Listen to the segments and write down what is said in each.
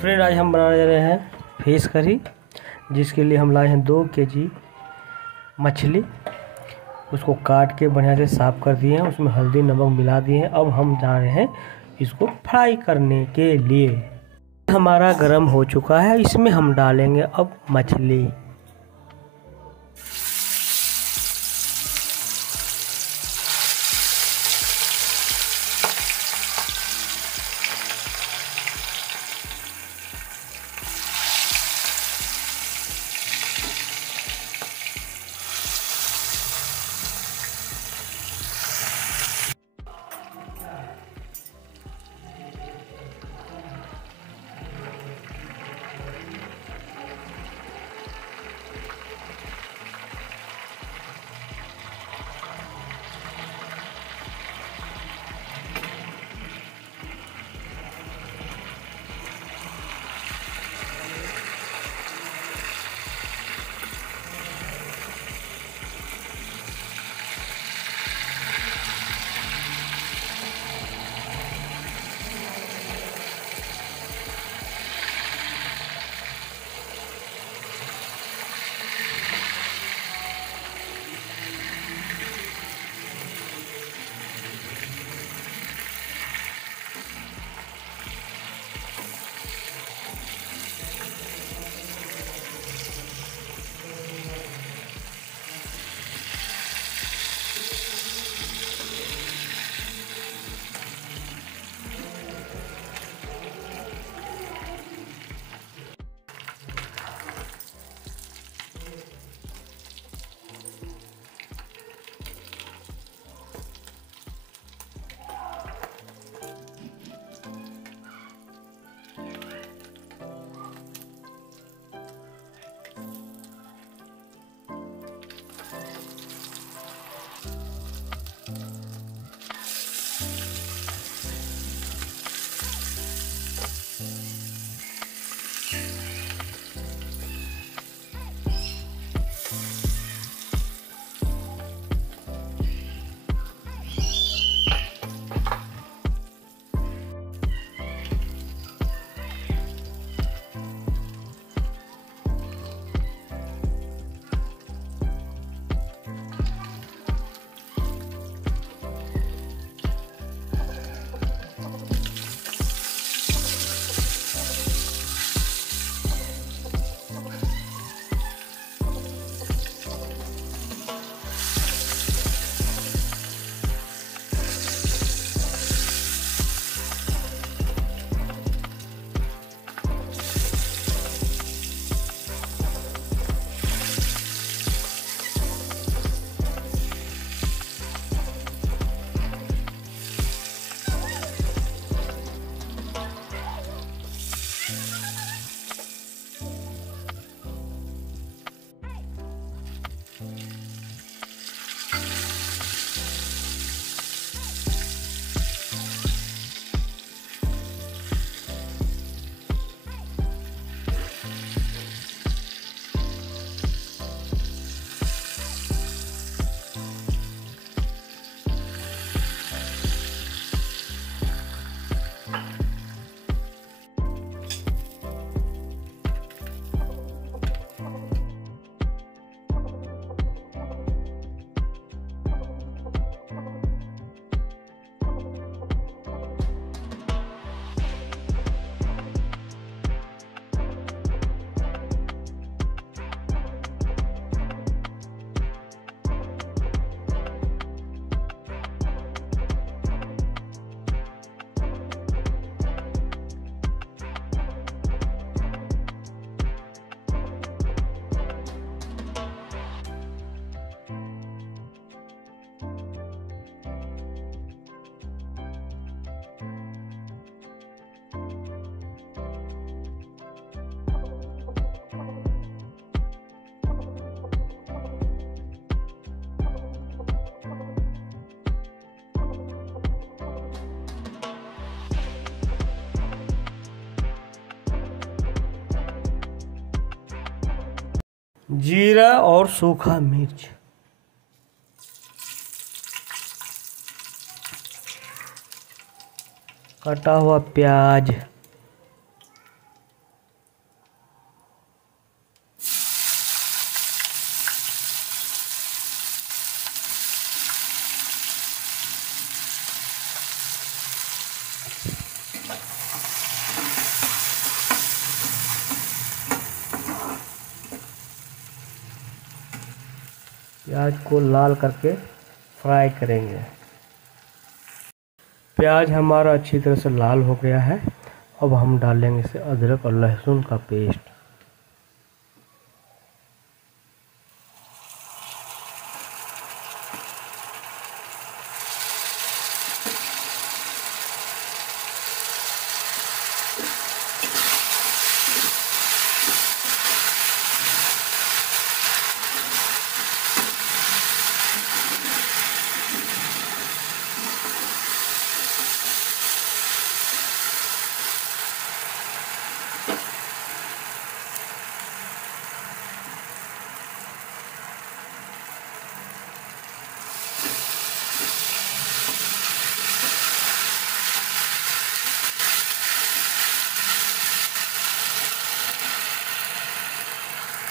Friend, आज हम बनाने जा रहे हैं फिश करी, जिसके लिए हम लाए हैं 2 केजी मछली। उसको काट के बढ़िया से साफ़ कर दिए हैं, उसमें हल्दी नमक मिला दिए हैं। अब हम जा रहे हैं इसको फ्राई करने के लिए। हमारा गरम हो चुका है, इसमें हम डालेंगे अब मछली। जीरा और सूखा मिर्च, कटा हुआ प्याज, प्याज को लाल करके फ्राई करेंगे। प्याज हमारा अच्छी तरह से लाल हो गया है। अब हम डालेंगे इसे अदरक और लहसुन का पेस्ट।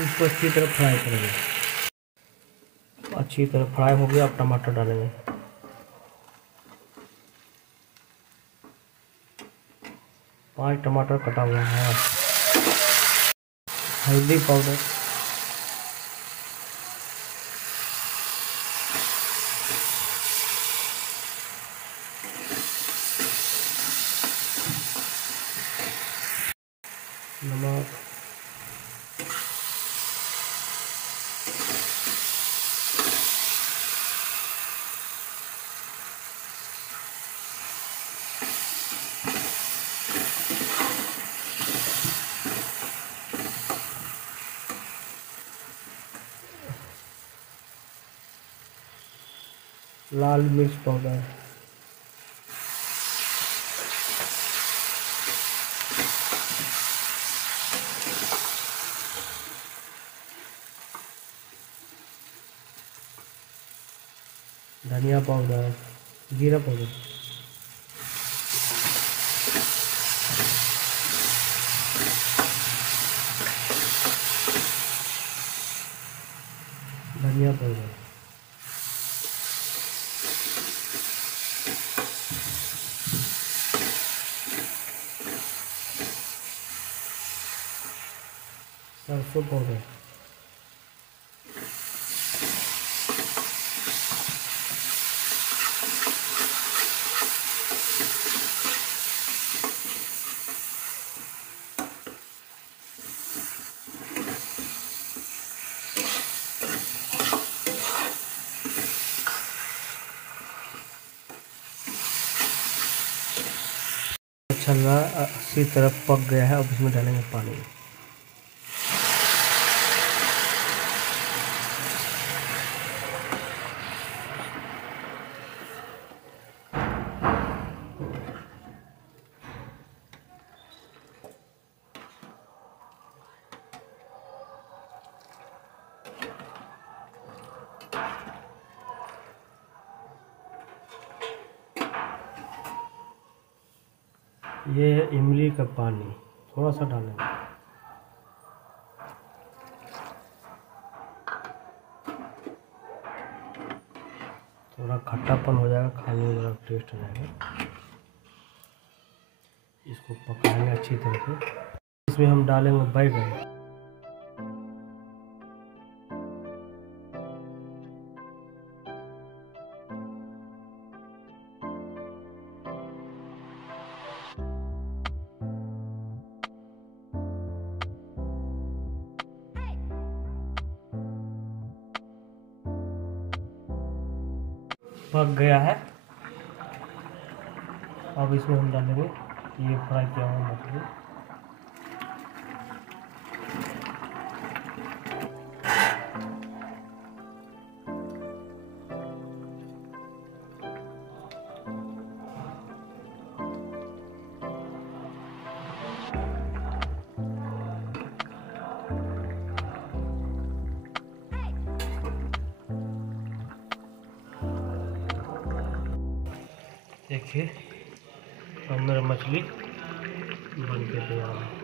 इसको अच्छी तरह फ्राई करेंगे। अच्छी तरह फ्राई हो गया। अब टमाटर डालेंगे। पाँच टमाटर कटा हुआ है। हल्दी पाउडर, नमक, लाल मिर्च पाउडर, धनिया पाउडर, जीरा पाउडर, धनिया पाउडर, सरसों पाउडर, मसाला अच्छी तरह पक गया है। अब इसमें डालेंगे पानी। ये है इमली का पानी, थोड़ा सा डालेंगे। थोड़ा खट्टापन हो जाएगा, खाने में ज़रा टेस्ट आ जाएगा। इसको पकाएंगे अच्छी तरह से। इसमें हम डालेंगे बैगन। पक गया है। अब इसमें हम डालेंगे ये फ्राई किया हुआ मछली। देखिए, अब मेरा मछली बन के तैयार है।